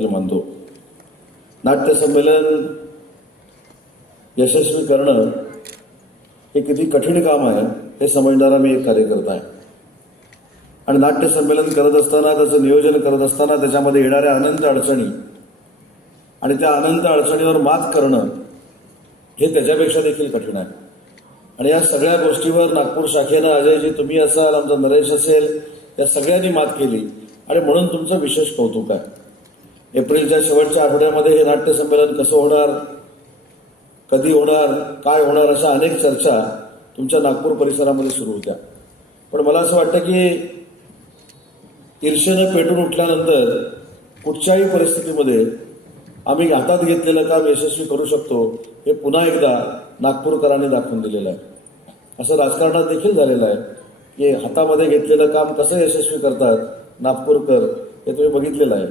देखील मानतो. नाट्यसंमेलन यशस्वी करणं हे किती कठीण काम आहे हे समजणारा मी एक कार्यकर्ता आहे. आणि नाट्यसंमेलन करत असताना त्याचं नियोजन करत असताना त्याच्यामध्ये येणाऱ्या अनंत अडचणी आणि त्या अनंत अडचणीवर मात करणं हे त्याच्यापेक्षा देखील कठीण आहे. आणि या सगळ्या गोष्टीवर नागपूर शाखेनं अजयजी तुम्ही असाल आमचा नरेश असेल या सगळ्यांनी मात केली. आणि म्हणून तुमचं विशेष कौतुक आहे. एप्रिलच्या शेवटच्या आठवड्यामध्ये हे नाट्य संमेलन कसं होणार कधी होणार काय होणार अशा अनेक चर्चा तुमच्या नागपूर परिसरामध्ये सुरू होत्या. पण मला असं वाटतं की ईर्षेनं पेटून उठल्यानंतर कुठच्याही परिस्थितीमध्ये आम्ही हातात घेतलेलं काम यशस्वी करू शकतो हे पुन्हा एकदा नागपूरकरांनी दाखवून दिलेलं आहे. असं राजकारणात देखील झालेलं आहे की हातामध्ये घेतलेलं काम कसं यशस्वी करतात नागपूरकर हे तुम्ही बघितलेलं आहे.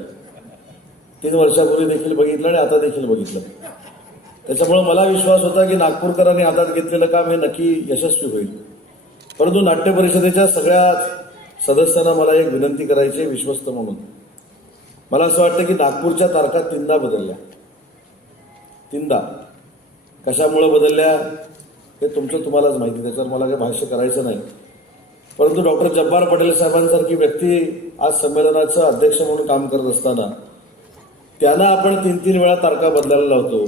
तीन वर्षापूर्वी देखील बघितलं आणि आता देखील बघितलं. त्याच्यामुळे मला विश्वास होता की नागपूरकरांनी हातात घेतलेलं काम हे नक्की यशस्वी होईल. परंतु नाट्य परिषदेच्या सगळ्या सदस्यांना मला एक विनंती करायची आहे विश्वस्त म्हणून. मला असं वाटतं की नागपूरच्या तारखा तीनदा बदलल्या. तीनदा. कशामुळं बदलल्या हे तुमचं तुम्हालाच माहिती त्याच्यावर मला काही भाष्य करायचं नाही. परंतु डॉक्टर जब्बार पटेल साहेबांसारखी व्यक्ती आज संमेलनाचं अध्यक्ष म्हणून काम करत असताना त्यांना आपण तीन तीन वेळा तारखा बदलायला लावतो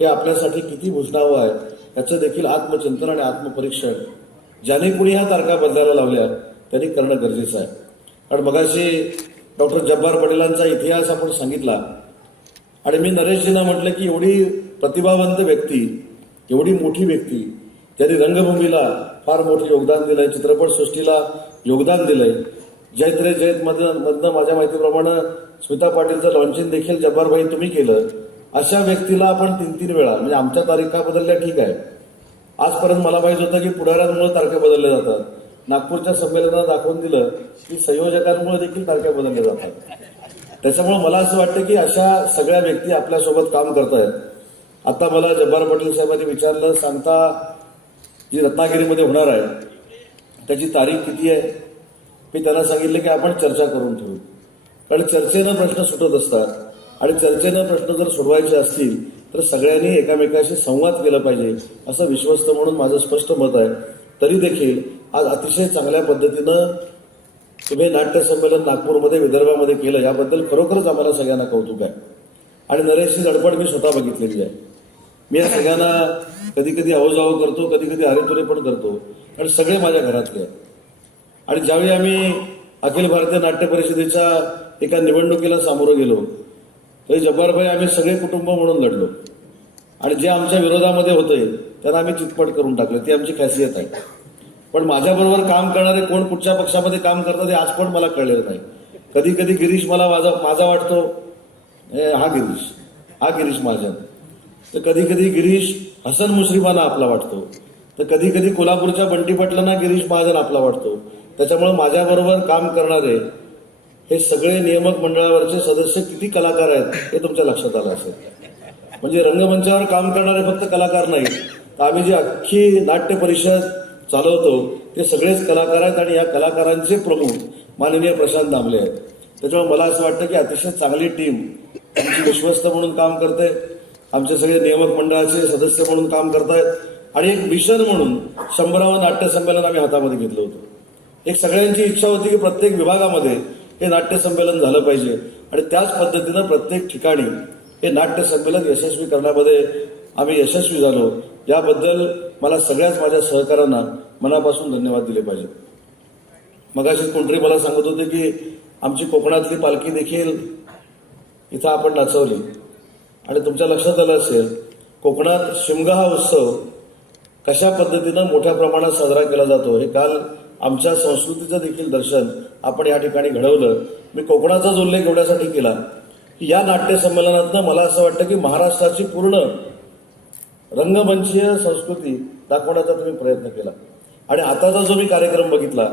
हे आपल्यासाठी किती भुजनावं आहे याचं देखील आत्मचिंतन आणि आत्मपरीक्षण. ज्याने कुणी ह्या तारखा बदलायला लावल्या त्यांनी करणं गरजेचं आहे. कारण मगाशी डॉक्टर जब्बार पटेलांचा इतिहास आपण सांगितला. आणि मी नरेशजींना म्हटलं की एवढी प्रतिभावंत व्यक्ती एवढी मोठी व्यक्ती ज्यांनी रंगभूमीला फार मोठं योगदान दिलंय चित्रपटसृष्टीला योगदान दिलंय. जयत रे जयत मधनं मधनं माझ्या माहितीप्रमाणे स्मिता पाटीलचं लॉन्चिंग देखील जब्बारभाई तुम्ही केलं. अशा व्यक्तीला आपण तीन तीन वेळा म्हणजे आमच्या तारीखा बदलल्या ठीक आहे. आजपर्यंत मला माहीत होतं की पुढाऱ्यांमुळे तारखा बदलल्या जातात. नागपूरच्या संमेलनात दाखवून दिलं की संयोजकांमुळे देखील तारखा बदलल्या जातात. त्याच्यामुळे मला असं वाटतं की अशा सगळ्या व्यक्ती आपल्यासोबत काम करत आहेत आता मला जब्बार पटेल साहेबांनी विचारलं सांगता जी रत्नागिरीमध्ये होणार आहे त्याची तारीख किती आहे? मी त्यांना सांगितलं की आपण चर्चा करून ठेवू. कारण चर्चेनं प्रश्न सुटत असतात. आणि चर्चेनं प्रश्न जर सोडवायचे असतील तर सगळ्यांनी एकामेकाशी संवाद केला पाहिजे असं विश्वस्त म्हणून माझं स्पष्ट मत आहे. तरी देखील आज अतिशय चांगल्या पद्धतीनं तुम्ही नाट्य संमेलन नागपूरमध्ये विदर्भामध्ये केलं याबद्दल खरोखरच आम्हाला सगळ्यांना कौतुक आहे. आणि नरेशची धडपड मी स्वतः बघितलेली आहे. मी या सगळ्यांना कधी कधी अवजाव करतो कधी कधी अरेतुरे पण करतो. आणि सगळे माझ्या घरातले आहेत. आणि ज्यावेळी आम्ही अखिल भारतीय नाट्य परिषदेच्या एका निवडणुकीला सामोरं गेलो तरी जब्बारभाई आम्ही सगळे कुटुंब म्हणून लढलो. आणि जे आमच्या विरोधामध्ये होते त्यांना आम्ही चितपट करून टाकलं. ती आमची खासियत आहे. पण माझ्याबरोबर काम करणारे कोण कुठच्या पक्षामध्ये काम करतात हे आज पण मला कळलेलं नाही. कधी कधी गिरीश मला माझा माझा वाटतो. हे हा गिरीश. हा गिरीश महाजन तर कधी कधी गिरीश हसन मुश्रीफांना आपला वाटतो. तर कधी कधी कोल्हापूरच्या बंटी पाटलांना गिरीश महाजन आपला वाटतो. त्याच्यामुळे माझ्याबरोबर काम करणारे हे सगळे नियामक मंडळावरचे सदस्य किती कलाकार आहेत हे तुमच्या लक्षात आलं असेल. म्हणजे रंगमंचावर काम करणारे फक्त कलाकार नाही तर आम्ही जी अख्खी नाट्य परिषद चालवतो ते सगळेच कलाकार आहेत आणि या कलाकारांचे प्रमुख माननीय प्रशांत दामले आहेत. त्याच्यामुळे मला असं वाटतं की अतिशय चांगली टीम आमची विश्वस्त म्हणून काम करते. आमचे सगळे नियामक मंडळाचे सदस्य म्हणून काम करतायत. आणि एक मिशन म्हणून शंभरावं नाट्य संमेलन आम्ही हातामध्ये घेतलं होतं. एक सगळ्यांची इच्छा होती की प्रत्येक विभागामध्ये हे नाट्य संमेलन झालं पाहिजे. आणि त्याच पद्धतीनं प्रत्येक ठिकाणी हे नाट्य संमेलन यशस्वी करण्यामध्ये आम्ही यशस्वी झालो. याबद्दल मला सगळ्याच माझ्या सहकाऱ्यांना मनापासून धन्यवाद दिले पाहिजे मगाशी कोणतरी मला सांगत होते की आमची कोकणातली पालखी देखील इथं आपण नाचवली. आणि तुमच्या लक्षात आलं असेल कोकणात शिमगा हा उत्सव कशा पद्धतीनं मोठ्या प्रमाणात साजरा केला जातो हे काल आमच्या संस्कृतीचं देखील दर्शन आपण या ठिकाणी घडवलं. मी कोकणाचाच उल्लेख एवढ्यासाठी केला की या नाट्यसंमेलनातनं मला असं वाटतं की महाराष्ट्राची पूर्ण रंगमंचीय संस्कृती दाखवण्याचा तुम्ही प्रयत्न केला. आणि आताचा जो मी कार्यक्रम बघितला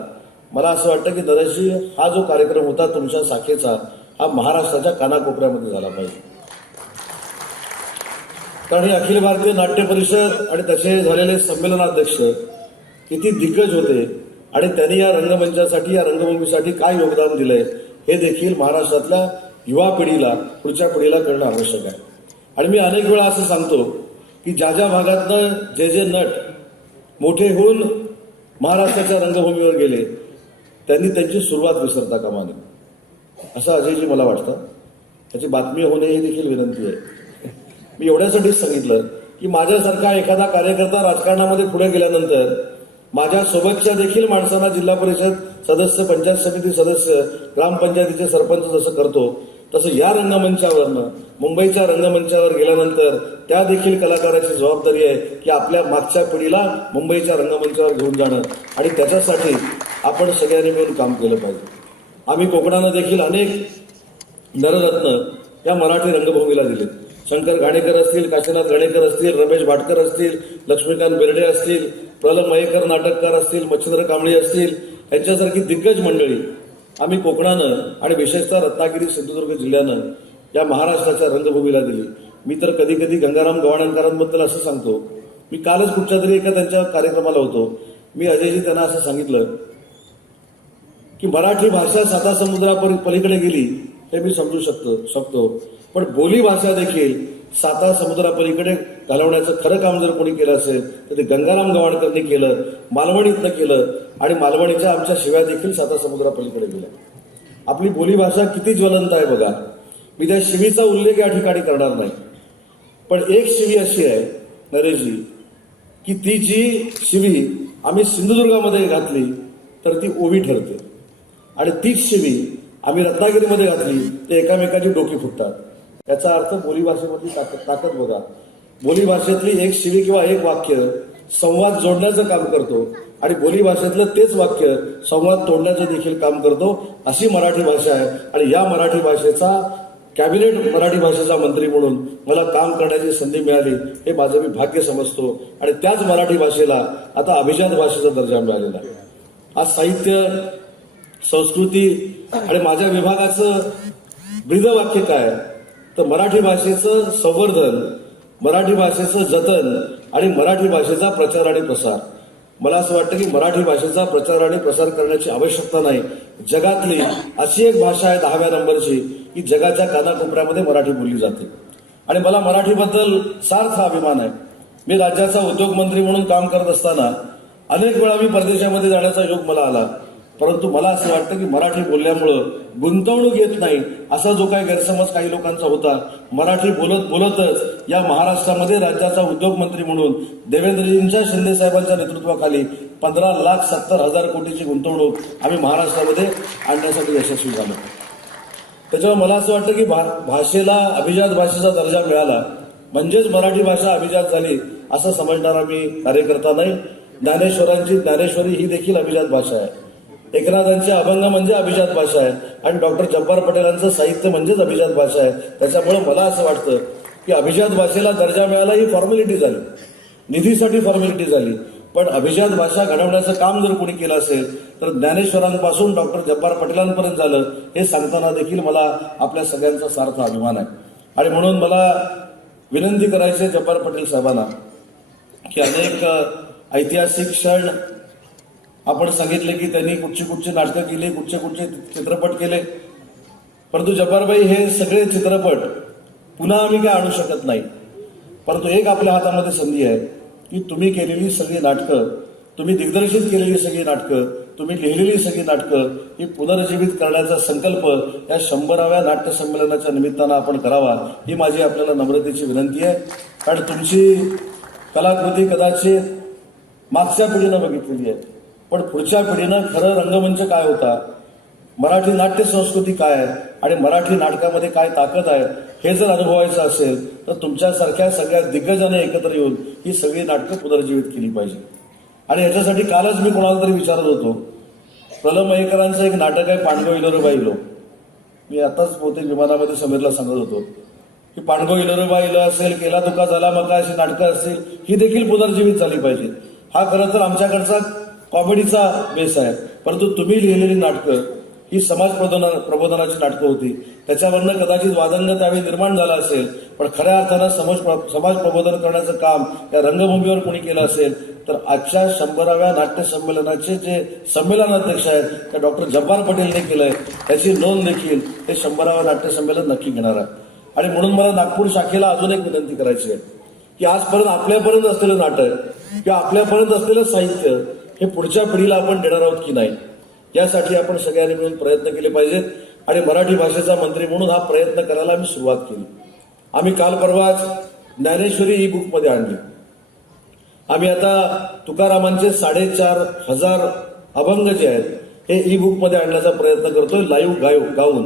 मला असं वाटतं की दरशी हा जो कार्यक्रम होता तुमच्या शाखेचा हा महाराष्ट्राच्या कानाकोपऱ्यामध्ये झाला पाहिजे. कारण हे अखिल भारतीय नाट्य परिषद आणि तसे झालेले संमेलनाध्यक्ष किती दिग्गज होते आणि त्यांनी या रंगमंचासाठी या रंगभूमीसाठी काय योगदान दिलंय हे देखील महाराष्ट्रातल्या युवा पिढीला पुढच्या पिढीला करणं आवश्यक आहे. आणि मी अनेक वेळा असं सांगतो की ज्या ज्या भागातनं जे जे नट मोठे होऊन महाराष्ट्राच्या रंगभूमीवर गेले त्यांनी त्यांची सुरुवात विसरता कामा नये. असं अजयजी मला वाटतं. त्याची बातमी होणे ही देखील विनंती आहे. मी एवढ्यासाठीच सांगितलं की माझ्यासारखा एखादा कार्यकर्ता राजकारणामध्ये पुढे गेल्यानंतर माझ्या सोबतच्या देखील माणसांना जिल्हा परिषद सदस्य पंचायत समिती सदस्य ग्रामपंचायतीचे सरपंच जसं करतो तसं या रंगमंचावरनं मुंबईच्या रंगमंचावर गेल्यानंतर त्या देखील कलाकाराची जबाबदारी आहे की आपल्या मागच्या पिढीला मुंबईच्या रंगमंचावर घेऊन जाणं. आणि त्याच्यासाठी आपण सगळ्यांनी मिळून काम केलं पाहिजे. आम्ही कोकणानं देखील अनेक नररत्न या मराठी रंगभूमीला दिले शंकर घाणेकर असतील काशीनाथ घाणेकर असतील रमेश भाटकर असतील लक्ष्मीकांत बेर्डे असतील प्रलम मयेकर नाटककार असतील मच्छिंद्र कांबळे असतील यांच्यासारखी दिग्गज मंडळी आम्ही कोकणानं आणि विशेषतः रत्नागिरी सिंधुदुर्ग जिल्ह्यानं या महाराष्ट्राच्या रंगभूमीला दिली. मी तर कधी कधी गंगाराम गव्हाणकरांबद्दल असं सांगतो. मी कालच कुठच्या तरी एका त्यांच्या कार्यक्रमाला होतो. मी अजयजी त्यांना असं सांगितलं की मराठी भाषा साता समुद्रापर पलीकडे गेली हे मी समजू शकतो शकतो. पण बोली भाषा देखील साता समुद्रापलीकडे घालवण्याचं खरं काम जर कोणी केलं असेल तर ते गंगाराम गवाणकरनी केलं मालवणीतनं केलं आणि मालवणीच्या आमच्या शिव्या देखील साता समुद्रापलीकडे गेल्या. आपली बोलीभाषा किती ज्वलंत आहे बघा. मी त्या शिवीचा उल्लेख या ठिकाणी करणार नाही. पण एक शिवी अशी आहे नरेशजी की ती जी शिवी आम्ही सिंधुदुर्गामध्ये घातली तर ती ओवी ठरते. आणि तीच शिवी आम्ही रत्नागिरीमध्ये घातली ते एकामेकाची डोकी फुटतात. याचा अर्थ बोलीभाषेमधली ताकद ताकद बघा. बोलीभाषेतली एक शिवी किंवा एक वाक्य संवाद जोडण्याचं काम करतो आणि बोलीभाषेतलं तेच वाक्य संवाद तोडण्याचं देखील काम करतो अशी मराठी भाषा आहे. आणि या मराठी भाषेचा कॅबिनेट मराठी भाषेचा मंत्री म्हणून मला काम करण्याची संधी मिळाली हे माझं मी भाग्य समजतो. आणि त्याच मराठी भाषेला आता अभिजात भाषेचा दर्जा मिळालेला आहे. आज साहित्य संस्कृती आणि माझ्या विभागाचं ब्रीदवाक्य काय? तर मराठी भाषेचं संवर्धन मराठी भाषेचं जतन आणि मराठी भाषेचा प्रचार आणि प्रसार. मला असं वाटतं की मराठी भाषेचा प्रचार आणि प्रसार करण्याची आवश्यकता नाही. जगातली अशी एक भाषा आहे दहाव्या नंबरची की जगाच्या कानाकोपऱ्यामध्ये मराठी बोलली जाते. आणि मला मराठीबद्दल सार्थ अभिमान आहे. मी राज्याचा उद्योग मंत्री म्हणून काम करत असताना अनेक वेळा मी परदेशामध्ये जाण्याचा योग मला आला. परंतु मला असं वाटतं की मराठी बोलल्यामुळं गुंतवणूक येत नाही असा जो काही गैरसमज काही लोकांचा होता. मराठी बोलत बोलतच या महाराष्ट्रामध्ये राज्याचा उद्योगमंत्री म्हणून देवेंद्रजींच्या शिंदेसाहेबांच्या नेतृत्वाखाली पंधरा लाख सत्तर हजार कोटीची गुंतवणूक आम्ही महाराष्ट्रामध्ये आणण्यासाठी यशस्वी झालो. त्याच्यामुळे मला असं वाटतं की भा भाषेला अभिजात भाषेचा दर्जा मिळाला. म्हणजेच मराठी भाषा अभिजात झाली असं समजणारा मी कार्यकर्ता नाही. ज्ञानेश्वरांची ज्ञानेश्वरी ही देखील अभिजात भाषा आहे. एकनाथांचे अभंग म्हणजे अभिजात भाषा आहे आणि डॉक्टर जब्बार पटेलांचं साहित्य म्हणजेच अभिजात भाषा आहे. त्याच्यामुळे मला असं वाटतं की अभिजात भाषेला दर्जा मिळाला ही फॉर्मॅलिटी झाली. निधीसाठी फॉर्मॅलिटी झाली. पण अभिजात भाषा घडवण्याचं काम जर कोणी केलं असेल तर ज्ञानेश्वरांपासून डॉक्टर जब्बार पटेलांपर्यंत झालं हे सांगताना देखील मला आपल्या सगळ्यांचा सार्थ अभिमान आहे. आणि म्हणून मला विनंती करायची आहे जब्बार पटेल साहेबांना की अनेक ऐतिहासिक क्षण आपण सांगितले की त्यांनी कुठची कुठची नाटकं केली कुठचे कुठचे चित्रपट केले. परंतु जब्बारबाई हे सगळे चित्रपट पुन्हा आम्ही काय आणू शकत नाही. परंतु एक आपल्या हातामध्ये संधी आहे की तुम्ही केलेली सगळी नाटकं तुम्ही दिग्दर्शित केलेली सगळी नाटकं तुम्ही लिहिलेली सगळी नाटकं ही पुनर्जीवित करण्याचा संकल्प या शंभराव्या नाट्य संमेलनाच्या निमित्तानं आपण करावा ही माझी आपल्याला नम्रतेची विनंती आहे. कारण तुमची कलाकृती कदाचित मागच्या पिढीनं बघितलेली आहे. पण पुढच्या पिढीनं खरं रंगमंच काय होता? मराठी नाट्य संस्कृती काय आहे? आणि मराठी नाटकामध्ये काय ताकद आहे? हे जर अनुभवायचं असेल तर तुमच्यासारख्या सगळ्या दिग्गजाने एकत्र येऊन ही सगळी नाटकं पुनर्जीवित केली पाहिजे. आणि याच्यासाठी कालच मी कोणाला तरी विचारत होतो. प्रलम मयेकरांचं एक नाटक आहे पांडव इलोरोबा इलो मी आताच बहुतेक विमानामध्ये समीरला सांगत होतो की पांडव इलोरोबा इलो असेल केला तुका झाला मका अशी नाटकं असतील ही देखील पुनर्जीवित झाली पाहिजे हा खरं तर आमच्याकडचा कॉमेडीचा बेस आहे. परंतु तुम्ही लिहिलेली नाटकं ही समाज प्रबोधना प्रबोधनाची नाटकं होती. त्याच्यावरनं कदाचित वादंग त्यावेळी निर्माण झाला असेल पण खऱ्या अर्थानं समाज समाज प्रबोधन करण्याचं काम या रंगभूमीवर कोणी केलं असेल तर आजच्या शंभराव्या नाट्य संमेलनाचे जे संमेलनाध्यक्ष आहेत त्या डॉक्टर जब्बार पटेलने केलंय. त्याची नोंद देखील हे शंभराव्या नाट्य संमेलन नक्की घेणार आहे. आणि म्हणून मला नागपूर शाखेला अजून एक विनंती करायची आहे की आजपर्यंत आपल्यापर्यंत असलेलं नाटक किंवा आपल्यापर्यंत असलेलं साहित्य हे पुढच्या पिढीला आपण देणार आहोत की नाही? यासाठी आपण सगळ्यांनी मिळून प्रयत्न केले पाहिजेत आणि मराठी भाषेचा मंत्री म्हणून हा प्रयत्न करायला आम्ही सुरुवात केली. आम्ही काल परवाच ज्ञानेश्वरी ई बुकमध्ये आणली. आम्ही आता तुकारामांचे साडेचार हजार अभंग जे आहेत हे ई बुकमध्ये आणण्याचा प्रयत्न करतोय लाईव्ह गाय गाऊन.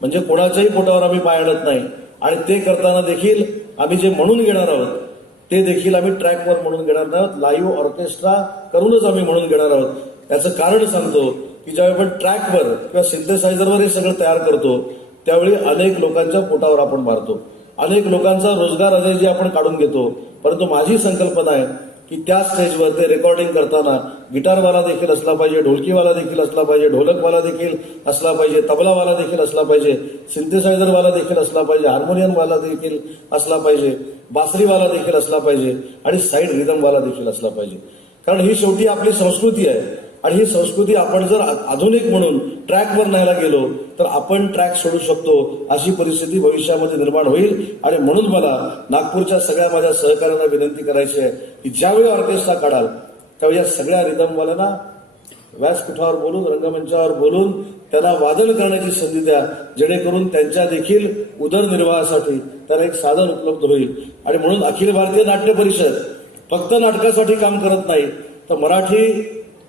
म्हणजे कोणाच्याही पोटावर आम्ही पाय आणत नाही. आणि ते करताना देखील आम्ही जे म्हणून घेणार आहोत ते देखील आम्ही ट्रॅकवर म्हणून घेणार आहोत लाईव्ह ऑर्केस्ट्रा करूनच आम्ही म्हणून घेणार आहोत. याचं कारण सांगतो की ज्यावेळी आपण ट्रॅकवर किंवा सिंथेसायझरवर हे सगळं तयार करतो त्यावेळी अनेक लोकांच्या पोटावर आपण मारतो. अनेक लोकांचा रोजगार जे आपण काढून घेतो. परंतु माझी संकल्पना आहे की त्या स्टेजवर ते रेकॉर्डिंग करताना गिटारवाला देखील असला पाहिजे ढोलकीवाला देखील असला पाहिजे ढोलकवाला देखील असला पाहिजे तबलावाला देखील असला पाहिजे सिंथेसायझरवाला देखील असला पाहिजे हार्मोनियमवाला देखील असला पाहिजे बासरीवाला देखील असला पाहिजे आणि साईड रिदमवाला देखील असला पाहिजे. कारण ही शेवटी आपली संस्कृती आहे. आणि ही संस्कृती आपण जर आधुनिक म्हणून ट्रॅकवर न्यायला गेलो तर आपण ट्रॅक सोडू शकतो अशी परिस्थिती भविष्यामध्ये निर्माण होईल. आणि म्हणून मला नागपूरच्या सगळ्या माझ्या सहकाऱ्यांना विनंती करायची आहे की ज्यावेळी ऑर्केस्ट्रा काढाल त्यावेळी या सगळ्या रिदमवाल्यांना व्यासपीठावर बोलून रंगमंचावर बोलून त्यांना वादन करण्याची संधी द्या जेणेकरून त्यांच्या देखील उदरनिर्वाहासाठी त्यांना एक साधन उपलब्ध होईल. आणि म्हणून अखिल भारतीय नाट्य परिषद फक्त नाटकासाठी काम करत नाही तर मराठी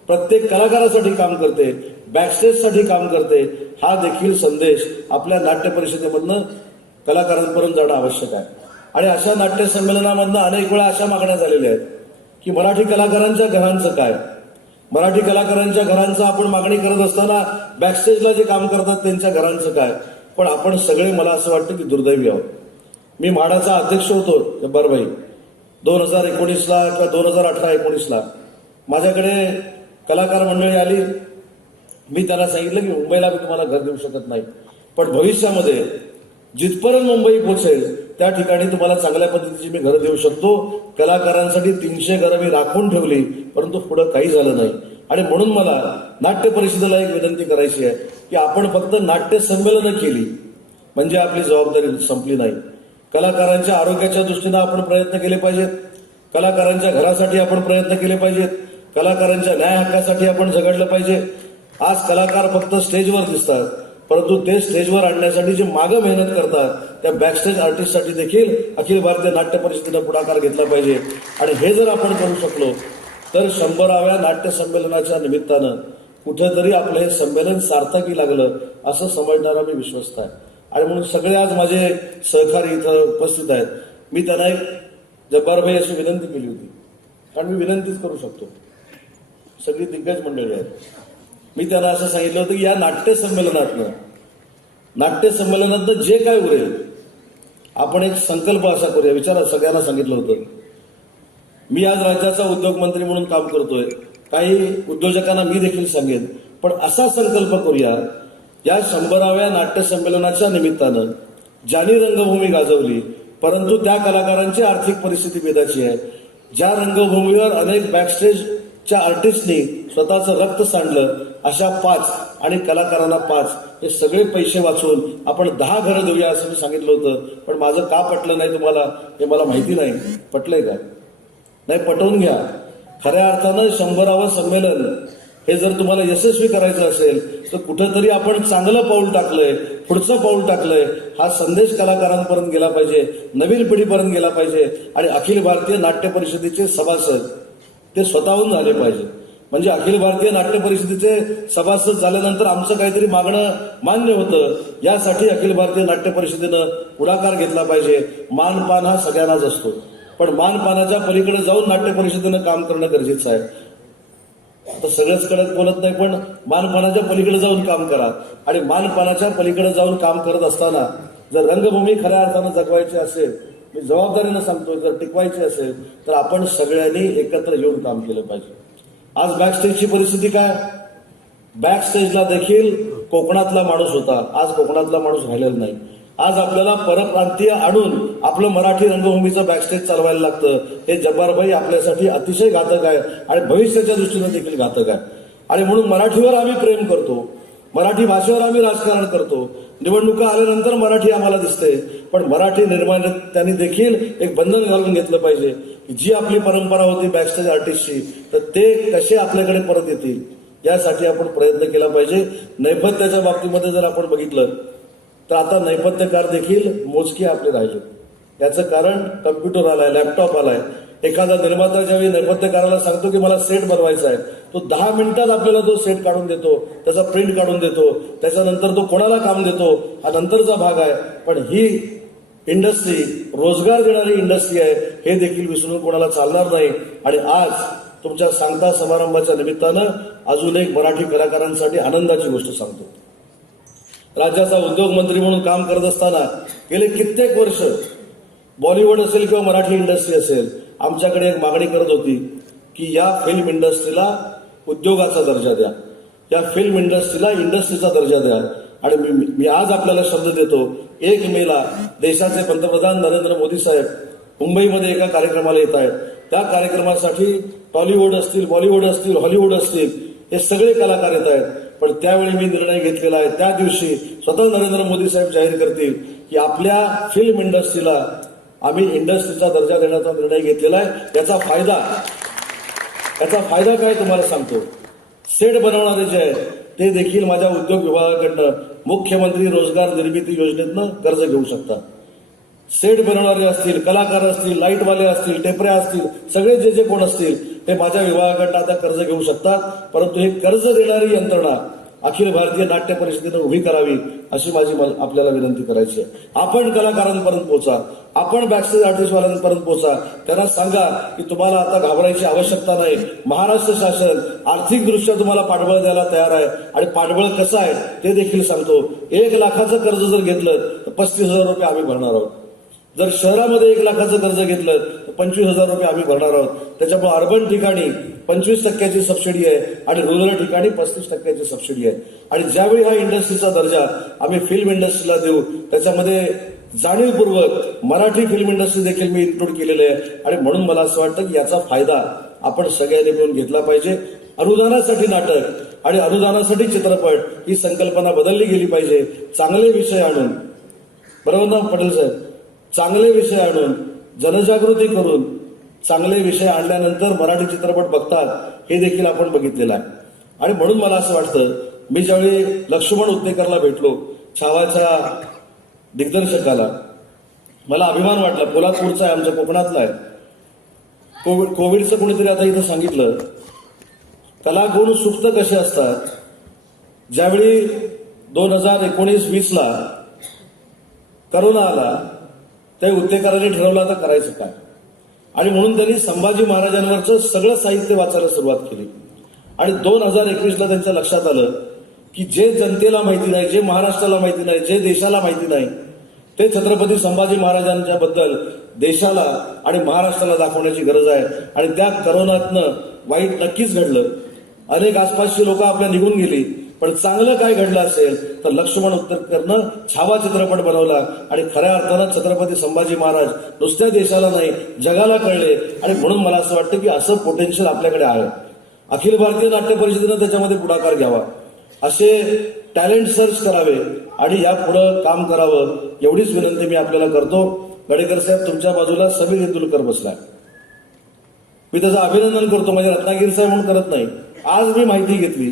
प्रत्येक कलाकारासाठी काम करते बॅकस्टेजसाठी काम करते हा देखील संदेश आपल्या नाट्य परिषदेमधनं कलाकारांपर्यंत जाणं आवश्यक आहे. आणि अशा नाट्य संमेलनामधनं अनेक वेळा अशा मागण्या झालेल्या आहेत की मराठी कलाकारांच्या घरांचं काय? मराठी कलाकारांच्या घरांचं आपण मागणी करत असताना बॅकस्टेजला जे काम करतात त्यांच्या घरांचं काय? पण आपण सगळे मला असं वाटतं की दुर्दैवी आहोत. मी म्हाडाचा अध्यक्ष होतो जब्बारबाई. दोन हजार एकोणीसला किंवा दोन हजार अठरा एकोणीसला. माझ्याकडे कलाकार मंडळी आली. मी त्यांना सांगितलं की मुंबईला मी तुम्हाला घर देऊ शकत नाही. पण भविष्यामध्ये जिथपर्यंत मुंबई पोहोचेल त्या ठिकाणी तुम्हाला चांगल्या पद्धतीची मी घरं देऊ शकतो. कलाकारांसाठी तीनशे घरं मी राखून ठेवली परंतु पुढं काही झालं नाही. आणि म्हणून मला नाट्य परिषदेला एक विनंती करायची आहे की आपण फक्त नाट्य संमेलनं केली म्हणजे आपली जबाबदारी संपली नाही. कलाकारांच्या आरोग्याच्या दृष्टीनं आपण प्रयत्न केले पाहिजेत. कलाकारांच्या घरासाठी आपण प्रयत्न केले पाहिजेत. कलाकारांच्या न्याय हक्कासाठी आपण झगडलं पाहिजे. आज कलाकार फक्त स्टेजवर दिसतात परंतु ते स्टेजवर आणण्यासाठी जे मागं मेहनत करतात त्या बॅकस्टेज आर्टिस्टसाठी देखील अखिल भारतीय नाट्य परिषदेनं पुढाकार घेतला पाहिजे. आणि हे जर आपण करू शकलो तर शंभराव्या नाट्य संमेलनाच्या निमित्तानं कुठेतरी आपलं हे संमेलन सार्थकी लागलं असं समजणारा मी विश्वस्त आहे. आणि म्हणून सगळे आज माझे सहकारी इथं उपस्थित आहेत. मी त्यांना एक जब्बारभाई अशी विनंती केली होती. कारण मी विनंतीच करू शकतो. सगळी दिग्गज मंडळी आहेत. मी त्यांना असं सांगितलं होतं की या नाट्य संमेलनातनं नाट्य संमेलनातनं जे काय उरेल आपण एक संकल्प असा करूया. विचारा सगळ्यांना सांगितलं होतं. मी आज राज्याचा उद्योग मंत्री म्हणून काम करतोय. काही उद्योजकांना मी देखील सांगेन. पण असा संकल्प करूया या शंभराव्या नाट्य संमेलनाच्या निमित्तानं ज्यांनी रंगभूमी गाजवली परंतु त्या कलाकारांची आर्थिक परिस्थिती बेदाची आहे. ज्या रंगभूमीवर अनेक च्या आर्टिस्टनी स्वतःचं रक्त सांडलं अशा पाच आणि कलाकारांना पाच हे सगळे पैसे वाचून आपण दहा घरं देऊया असं मी सांगितलं होतं. पण माझं का पटलं नाही तुम्हाला हे मला माहिती नाही. पटलंय का? नाही पटवून घ्या. खऱ्या अर्थानं शंभरावं संमेलन हे जर तुम्हाला यशस्वी करायचं असेल तर कुठंतरी आपण चांगलं पाऊल टाकलंय पुढचं पाऊल टाकलंय. हा संदेश कलाकारांपर्यंत गेला पाहिजे नवीन पिढीपर्यंत गेला पाहिजे. आणि अखिल भारतीय नाट्य परिषदेचे सभासद ते स्वतःहून झाले पाहिजे. म्हणजे अखिल भारतीय नाट्य परिषदेचे सभासद झाल्यानंतर आमचं काहीतरी मागणं मान्य होतं. यासाठी अखिल भारतीय नाट्य परिषदेनं पुढाकार घेतला पाहिजे. मानपान हा सगळ्यांनाच असतो. पण मानपानाच्या पलीकडे जाऊन नाट्य परिषदेनं काम करणं गरजेचं आहे. आता सगळंच कडक बोलत नाही पण मानपानाच्या पलीकडे जाऊन काम करा. आणि मानपानाच्या पलीकडे जाऊन काम करत असताना जर रंगभूमी खऱ्या अर्थानं जगवायची असेल मी जबाबदारीनं सांगतोय जर टिकवायची असेल तर आपण सगळ्यांनी एकत्र येऊन काम केलं पाहिजे. आज बॅक स्टेजची परिस्थिती काय? बॅक स्टेजला देखील कोकणातला माणूस होता. आज कोकणातला माणूस राहिलेला नाही. आज आपल्याला परप्रांतीय आणून आपलं मराठी रंगभूमीचं बॅकस्टेज चालवायला लागतं. हे जब्बारभाई आपल्यासाठी अतिशय घातक आहे आणि भविष्याच्या दृष्टीने देखील घातक आहे. आणि म्हणून मराठीवर आम्ही प्रेम करतो. मराठी भाषेवर आम्ही राजकारण करतो. निवडणुका आल्यानंतर मराठी आम्हाला दिसते. पण मराठी निर्माण त्यांनी देखील एक बंधन घालून घेतलं पाहिजे जी आपली परंपरा होती बॅकस्टेज आर्टिस्टची तर ते कसे आपल्याकडे परत येतील यासाठी आपण प्रयत्न केला पाहिजे. नैपथ्याच्या बाबतीमध्ये जर आपण बघितलं तर आता नैपथ्यकार देखील मोजके आपले राहिले. याचं कारण कम्प्युटर आलाय लॅपटॉप आलाय. एखादा निर्माता ज्यावेळी नैपथ्यकाराला सांगतो की मला सेट बनवायचा आहे तो दहा मिनिटात आपल्याला तो सेट काढून देतो त्याचा प्रिंट काढून देतो त्याच्यानंतर तो कोणाला काम देतो हा नंतरचा भाग आहे. पण ही इंडस्ट्री रोजगार देणारी इंडस्ट्री आहे हे देखील विसरून कोणाला चालणार नाही. आणि आज तुमच्या सांगता समारंभाच्या निमित्तानं अजून एक मराठी कलाकारांसाठी आनंदाची गोष्ट सांगतो. राज्याचा उद्योग मंत्री म्हणून काम करत असताना गेले कित्येक वर्ष बॉलिवूड असेल किंवा मराठी इंडस्ट्री असेल आमच्याकडे एक मागणी करत होती की या फिल्म इंडस्ट्रीला उद्योगाचा दर्जा द्या. या फिल्म इंडस्ट्रीला इंडस्ट्रीचा दर्जा द्या. आणि मी मी आज आपल्याला शब्द देतो एक मेला देशाचे पंतप्रधान नरेंद्र मोदी साहेब मुंबईमध्ये एका कार्यक्रमाला येत आहेत. त्या कार्यक्रमासाठी टॉलिवूड असतील बॉलिवूड असतील हॉलिवूड असतील हे सगळे कलाकार येत आहेत. पण त्यावेळी मी निर्णय घेतलेला आहे. त्या दिवशी स्वतः नरेंद्र मोदी साहेब जाहीर करतील की आपल्या फिल्म इंडस्ट्रीला आम्ही इंडस्ट्रीचा दर्जा देण्याचा निर्णय घेतलेला आहे. याचा फायदा याचा फायदा काय तुम्हाला सांगतो? सेट बनवणारे जे आहेत ते देखील माझ्या उद्योग विभागाकडनं मुख्यमंत्री रोजगार निर्मिती योजनेतनं कर्ज घेऊ शकतात. सेट बनवणारे असतील कलाकार असतील लाईटवाले असतील टेपऱ्या असतील सगळे जे जे कोण असतील ते माझ्या विभागाकडनं आता कर्ज घेऊ शकतात. परंतु हे कर्ज देणारी यंत्रणा अखिल भारतीय नाट्य परिषदेनं उभी करावी अशी माझी मला- आपल्याला विनंती करायची आहे. आपण कलाकारांपर्यंत पोहोचा. आपण बॅकस्टेज आर्टिस्टवाल्यांपर्यंत पोहोचा. त्यांना सांगा की तुम्हाला आता घाबरायची आवश्यकता नाही. महाराष्ट्र शासन आर्थिकदृष्ट्या तुम्हाला पाठबळ द्यायला तयार आहे. आणि पाठबळ कसं आहे ते देखील सांगतो. एक लाखाचं कर्ज जर घेतलं तर पस्तीस हजार रुपये आम्ही भरणार आहोत. जर शहरामध्ये एक लाखाचं कर्ज घेतलं तर पंचवीस हजार रुपये आम्ही भरणार आहोत. त्याच्यामुळे अर्बन ठिकाणी पंचवीस टक्क्याची सबसिडी आहे आणि रुरल ठिकाणी पस्तीस टक्क्याची सबसिडी आहे. आणि ज्यावेळी हा इंडस्ट्रीचा दर्जा आम्ही फिल्म इंडस्ट्रीला देऊ त्याच्यामध्ये जाणीवपूर्वक मराठी फिल्म इंडस्ट्री देखील मी इन्क्लूड केलेली आहे. आणि म्हणून मला असं वाटतं की याचा फायदा आपण सगळ्यांनी मिळून घेतला पाहिजे. अनुदानासाठी नाटक आणि अनुदानासाठी चित्रपट ही संकल्पना बदलली गेली पाहिजे. चांगले विषय आणून बरोबर ना पटेल साहेब? चांगले विषय आणून जनजागृती करून चांगले विषय आणल्यानंतर मराठी चित्रपट बघतात हे देखील आपण बघितलेलं आहे. आणि म्हणून मला असं वाटतं मी ज्यावेळी लक्ष्मण उत्तेकरला भेटलो छावाच्या दिग्दर्शकाला. मला अभिमान वाटला कोल्हापूरचा आहे आमच्या कोकणातला आहे. कोविड कोविडचं कोणीतरी आता इथं सांगितलं कलागुण सुप्त कसे असतात? ज्यावेळी दोन हजार एकोणीस वीसला करोना आला ते उद्योगकारांनी ठरवलं आता करायचं काय? आणि म्हणून त्यांनी संभाजी महाराजांवरचं सगळं साहित्य वाचायला सुरुवात केली. आणि दोन हजार एकवीसला त्यांच्या लक्षात आलं की जे जनतेला माहिती नाही जे महाराष्ट्राला माहिती नाही जे देशाला माहिती नाही ते छत्रपती संभाजी महाराजांच्या बद्दल देशाला आणि महाराष्ट्राला दाखवण्याची गरज आहे. आणि त्या करोनातनं वाईट नक्कीच घडलं. अनेक आसपासची लोक आपल्या निघून गेली पण चांगलं काय घडलं असेल तर लक्ष्मण उत्तरकरनं छावा चित्रपट बनवला आणि खऱ्या अर्थानं छत्रपती संभाजी महाराज नुसत्या देशाला नाही जगाला कळले. आणि म्हणून मला असं वाटतं की असं पोटेन्शियल आपल्याकडे आहे. अखिल भारतीय नाट्य परिषदेनं त्याच्यामध्ये पुढाकार घ्यावा. असे टॅलेंट सर्च करावे आणि या पुढं काम करावं एवढीच विनंती मी आपल्याला करतो. गडेकर साहेब तुमच्या बाजूला समीर इंदुलकर बसलाय मी त्याचं अभिनंदन करतो. म्हणजे रत्नागिरी साहेब म्हणून करत नाही. आज मी माहिती घेतली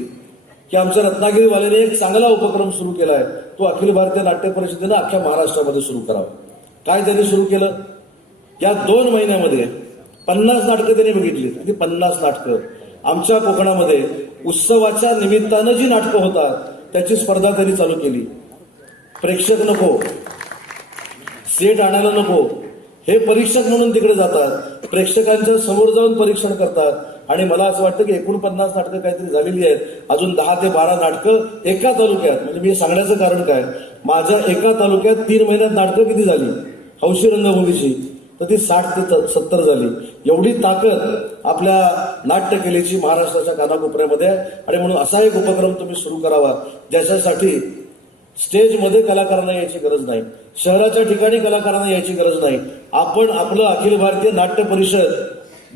की आमच्या रत्नागिरीवाल्याने एक चांगला उपक्रम सुरू केला आहे तो अखिल भारतीय नाट्य परिषदेनं अख्ख्या महाराष्ट्रामध्ये सुरू करावा. काय त्यांनी सुरू केलं? या दोन महिन्यामध्ये पन्नास नाटकं त्यांनी बघितली. आणि पन्नास नाटकं आमच्या कोकणामध्ये उत्सवाच्या निमित्तानं जी नाटकं होतात त्याची स्पर्धा त्यांनी चालू केली. प्रेक्षक नको. सेट आणायला नको. हे परीक्षक म्हणून तिकडे जातात. प्रेक्षकांच्या समोर जाऊन परीक्षण करतात. आणि मला असं वाटतं की एकोणपन्नास नाटकं काहीतरी झालेली आहेत. अजून दहा ते बारा नाटकं एका तालुक्यात. म्हणजे मी सांगण्याचं कारण काय? माझ्या एका तालुक्यात तीन महिन्यात नाटकं किती झाली? हौशी रंगभूमीची. तर ती साठ ते सत्तर झाली. एवढी ताकद आपल्या नाट्यकलेची महाराष्ट्राच्या कानाकोपऱ्यामध्ये आहे. आणि म्हणून असा एक उपक्रम तुम्ही सुरू करावा ज्याच्यासाठी स्टेजमध्ये कलाकारांना यायची गरज नाही. शहराच्या ठिकाणी कलाकारांना यायची गरज नाही. आपण आपलं अखिल भारतीय नाट्य परिषद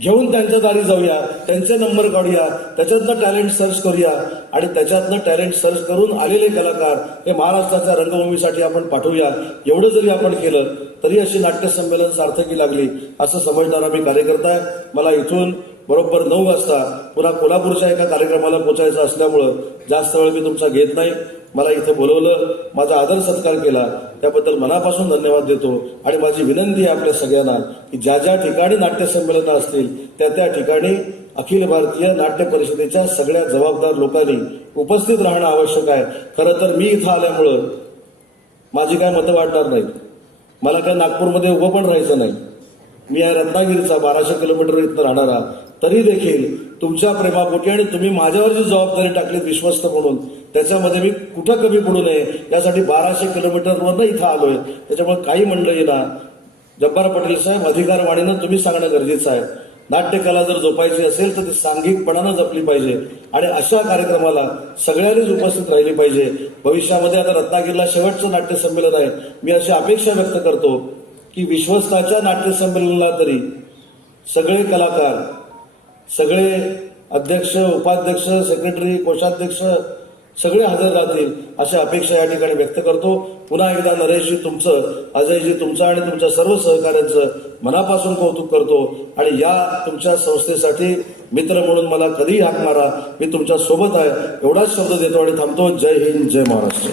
घेऊन त्यांच्या दारी जाऊया त्यांचे नंबर काढूया त्याच्यातनं टॅलेंट सर्च करूया आणि त्याच्यातनं टॅलेंट सर्च करून आलेले कलाकार हे महाराष्ट्राच्या रंगभूमीसाठी आपण पाठवूया. एवढं जरी आपण केलं तरी अशी नाट्यसंमेलन सार्थकी लागली असं समजणारा मी कार्यकर्ता आहे. मला इथून बरोबर नऊ वाजता पुन्हा कोल्हापूरच्या एका कार्यक्रमाला पोचायचं असल्यामुळं जास्त वेळ मी तुमचा घेत नाही. मला इथं बोलवलं माझा आदर सत्कार केला. त्याबद्दल मनापासून धन्यवाद देतो आणि माझी विनंती आहे आपल्या सगळ्यांना की ज्या ज्या ठिकाणी नाट्यसंमेलनं असतील त्या त्या ठिकाणी अखिल भारतीय नाट्य परिषदेच्या सगळ्या जबाबदार लोकांनी उपस्थित राहणं आवश्यक आहे. खरं तर मी इथं आल्यामुळं माझी काय मतं वाटणार नाही मला काय नागपूरमध्ये उभं पण राहायचं नाही. मी आहे रत्नागिरीचा बाराशे किलोमीटर इथं राहणारा. तरी देखील तुमच्या प्रेमापोटी आणि तुम्ही माझ्यावर जी जबाबदारी टाकली विश्वस्त म्हणून त्याच्यामध्ये मी कुठं कमी पडू नये यासाठी बाराशे किलोमीटरवरनं इथं आलोय. त्याच्यामुळे काही मंडळींना जब्बार पटेल साहेब अधिकारवाणीनं तुम्ही सांगणं गरजेचं आहे. नाट्यकला जर जोपायची असेल तर ती सांघिकपणानं जपली पाहिजे. आणि अशा कार्यक्रमाला सगळ्यांनीच उपस्थित राहिली पाहिजे. भविष्यामध्ये आता रत्नागिरीला शेवटचं नाट्य संमेलन आहे. मी अशी अपेक्षा व्यक्त करतो की विश्वस्ताच्या नाट्य संमेलनाला तरी सगळे कलाकार सगळे अध्यक्ष उपाध्यक्ष सेक्रेटरी कोषाध्यक्ष सगळे हजर राहतील अशा अपेक्षा या ठिकाणी व्यक्त करतो. पुन्हा एकदा नरेशजी तुमचं अजयजी तुमचं आणि तुमच्या सर्व सहकाऱ्यांचं मनापासून कौतुक करतो. आणि या तुमच्या संस्थेसाठी मित्र म्हणून मला कधीही हाक मारा. मी तुमच्यासोबत आहे. एवढाच शब्द देतो आणि थांबतो. जय हिंद जय महाराष्ट्र.